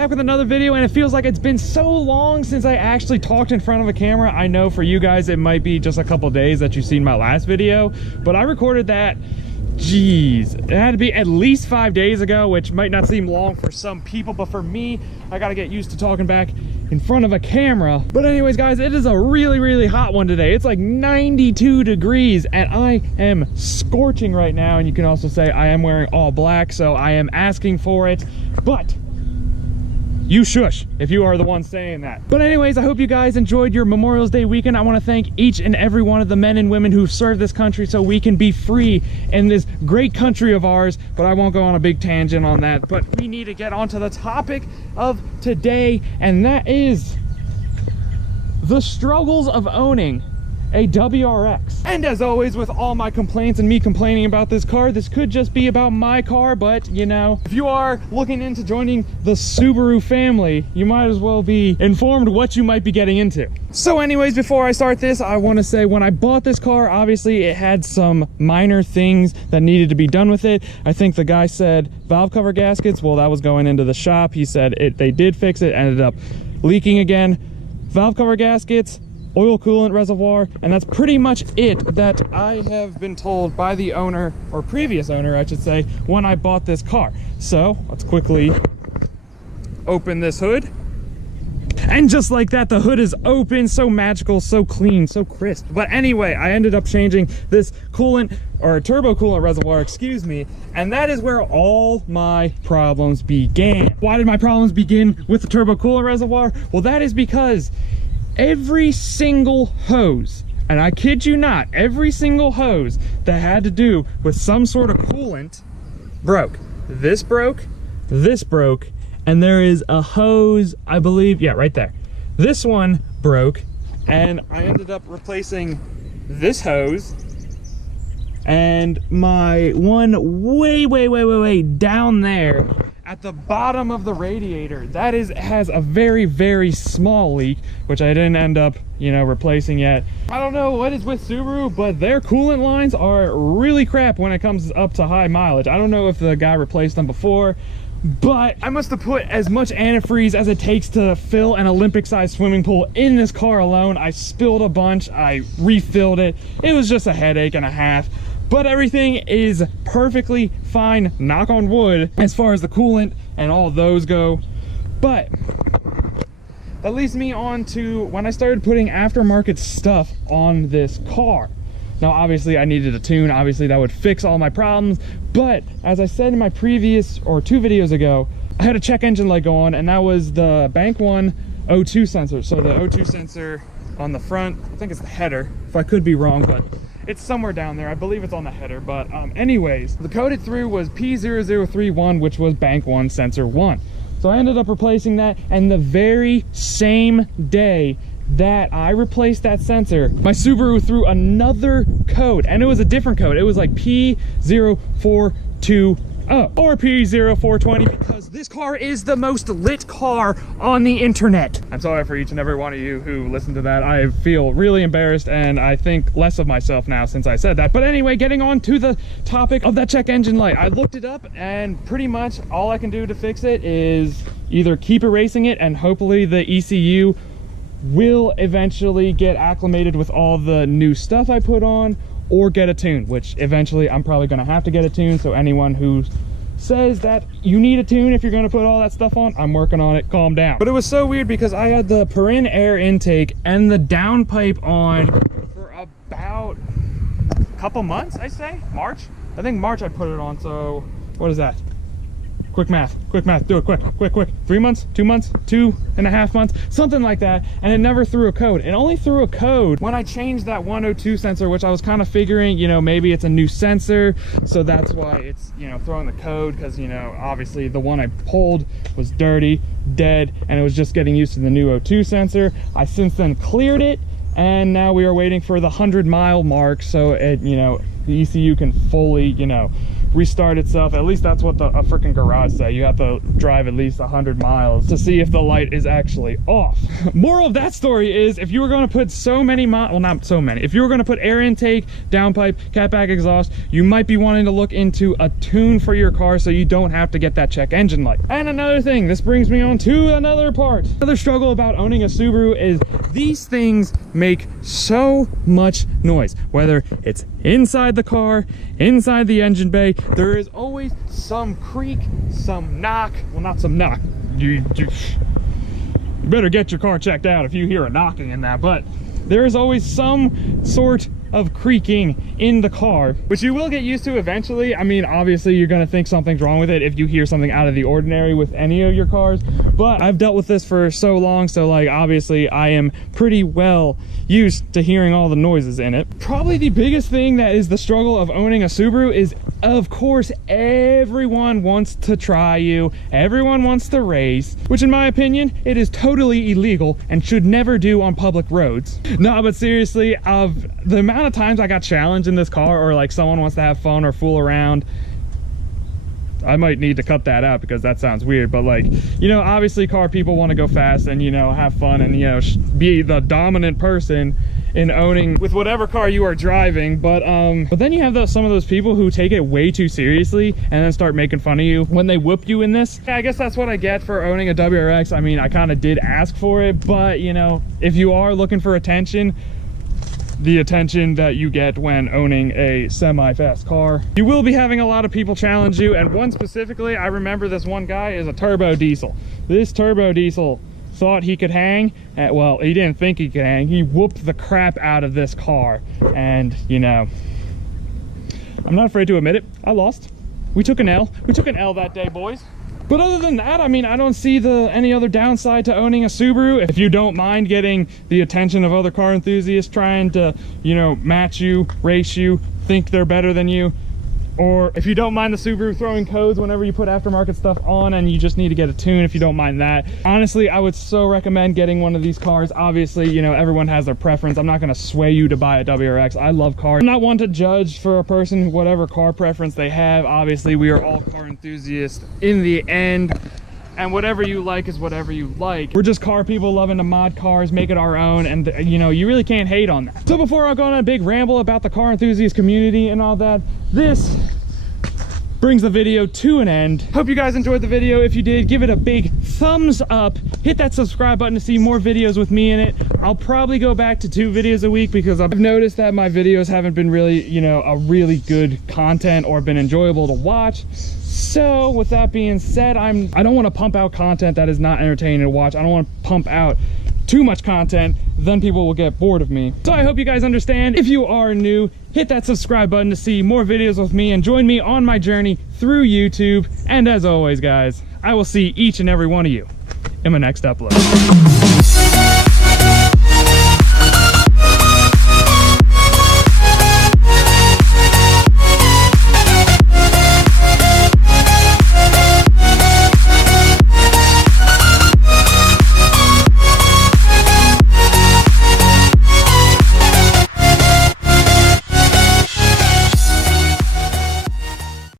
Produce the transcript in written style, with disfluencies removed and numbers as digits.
back with another video, and it feels like it's been so long since I actually talked in front of a camera. I know for you guys it might be just a couple days that you've seen my last video, but I recorded that, geez, it had to be at least 5 days ago, which might not seem long for some people, but for me, I gotta get used to talking back in front of a camera. But anyways, guys, it is a really hot one today. It's like 92 degrees and I am scorching right now, and you can also say I am wearing all black, so I am asking for it, but you shush if you are the one saying that. But anyways, I hope you guys enjoyed your Memorial Day weekend. I want to thank each and every one of the men and women who've served this country so we can be free in this great country of ours. But I won't go on a big tangent on that. But we need to get on to the topic of today, and that is the struggles of owning a WRX. And as always, with all my complaints and me complaining about this car, this could just be about my car, but you know, if you are looking into joining the Subaru family, you might as well be informed what you might be getting into. So anyways, before I start this, I want to say when I bought this car, obviously it had some minor things that needed to be done with it. I think the guy said valve cover gaskets. Well, that was going into the shop. He said they did fix it, ended up leaking again. Valve cover gaskets, oil coolant reservoir, and that's pretty much it that I have been told by the owner, or previous owner I should say, when I bought this car. So let's quickly open this hood, and just like that, the hood is open. So magical, so clean, so crisp. But anyway, I ended up changing this coolant, or turbo coolant reservoir, excuse me, and that is where all my problems began. Why did my problems begin with the turbo coolant reservoir? Well, that is because every single hose, and I kid you not, every single hose that had to do with some sort of coolant broke. This broke, and there is a hose, I believe, yeah, right there. This one broke, and I ended up replacing this hose, and my one way down there at the bottom of the radiator, that has a very small leak, which I didn't end up, you know, replacing yet. I don't know what is with Subaru, but their coolant lines are really crap when it comes up to high mileage. I don't know if the guy replaced them before, but I must have put as much antifreeze as it takes to fill an Olympic-sized swimming pool in this car alone. I spilled a bunch, I refilled it. It was just a headache and a half. But everything is perfectly fine, knock on wood, as far as the coolant and all those go. But that leads me on to when I started putting aftermarket stuff on this car. Now, obviously, I needed a tune. Obviously, that would fix all my problems. But as I said in my previous, or 2 videos ago, I had a check engine light go on, and that was the Bank One O2 sensor. So the O2 sensor on the front, I think it's the header, if I could be wrong, but it's somewhere down there. I believe it's on the header, but anyways, the code it through was P0031, which was Bank One Sensor 1. So I ended up replacing that, and the very same day that I replaced that sensor, my Subaru threw another code, and it was a different code. It was like P0420 or P0420, because this car is the most lit car on the internet. I'm sorry for each and every one of you who listened to that. I feel really embarrassed, and I think less of myself now since I said that. But anyway, getting on to the topic of that check engine light. I looked it up, and pretty much all I can do to fix it is either keep erasing it, and hopefully the ECU will eventually get acclimated with all the new stuff I put on, or get a tune, which eventually I'm probably gonna have to get a tune. So anyone who says that you need a tune if you're gonna put all that stuff on, I'm working on it, calm down. But it was so weird because I had the Perrin air intake and the downpipe on for about a couple months, I say. March? I think March I put it on, so what is that? Quick math, do it quick. 3 months, 2 months, 2.5 months, something like that. And it never threw a code. It only threw a code when I changed that 102 sensor, which I was kind of figuring, you know, maybe it's a new sensor, so that's why it's, you know, throwing the code, because, you know, obviously the one I pulled was dirty, dead, and it was just getting used to the new O2 sensor. I since then cleared it, and now we are waiting for the 100-mile mark, so it, you know, the ECU can fully, you know, restart itself. At least that's what a freaking garage say. You have to drive at least 100 miles to see if the light is actually off. Moral of that story is, if you were going to put so many well, not so many, if you were going to put air intake, downpipe, catback exhaust, you might be wanting to look into a tune for your car so you don't have to get that check engine light. And another thing, this brings me on to another part. Another struggle about owning a Subaru is these things make so much noise. Whether it's inside the car, inside the engine bay, there is always some creak, some knock. Well, not some knock. You better get your car checked out if you hear a knocking in that, but there is always some sort of creaking in the car, which you will get used to eventually. I mean, obviously you're going to think something's wrong with it if you hear something out of the ordinary with any of your cars, but I've dealt with this for so long, so like obviously I am pretty well used to hearing all the noises in it. Probably the biggest thing that is the struggle of owning a Subaru is, of course, everyone wants to try you, everyone wants to race, which in my opinion, it is totally illegal and should never do on public roads. No, but seriously, of the amount of times I got challenged in this car, or like someone wants to have fun or fool around, I might need to cut that out because that sounds weird, but like, you know, obviously car people want to go fast and, you know, have fun and, you know, be the dominant person in owning with whatever car you are driving, but then you have some of those people who take it way too seriously and then start making fun of you when they whoop you in this. Yeah, I guess that's what I get for owning a WRX. I mean, I kind of did ask for it, but you know, if you are looking for attention, the attention that you get when owning a semi-fast car, you will be having a lot of people challenge you. And one specifically, I remember this one guy is a turbo diesel. This turbo diesel thought he could hang. Well, he didn't think he could hang. He whooped the crap out of this car. And, you know, I'm not afraid to admit it. I lost. We took an L. We took an L that day, boys. But other than that, I mean, I don't see any other downside to owning a Subaru. If you don't mind getting the attention of other car enthusiasts trying to, you know, match you, race you, think they're better than you, or if you don't mind the Subaru throwing codes whenever you put aftermarket stuff on and you just need to get a tune, if you don't mind that. Honestly, I would so recommend getting one of these cars. Obviously, you know, everyone has their preference. I'm not going to sway you to buy a WRX. I love cars. I'm not one to judge for a person, whatever car preference they have. Obviously, we are all car enthusiasts in the end. And whatever you like is whatever you like. We're just car people loving to mod cars, make it our own, and you know, you really can't hate on that. So before I go on a big ramble about the car enthusiast community and all that, this brings the video to an end. Hope you guys enjoyed the video. If you did, give it a big thumbs up. Hit that subscribe button to see more videos with me in it. I'll probably go back to 2 videos a week because I've noticed that my videos haven't been really, you know, a really good content or been enjoyable to watch. So with that being said, I don't want to pump out content that is not entertaining to watch. I don't want to pump out too much content, then people will get bored of me. So I hope you guys understand. If you are new, hit that subscribe button to see more videos with me and join me on my journey through YouTube. And as always, guys, I will see each and every one of you in my next upload.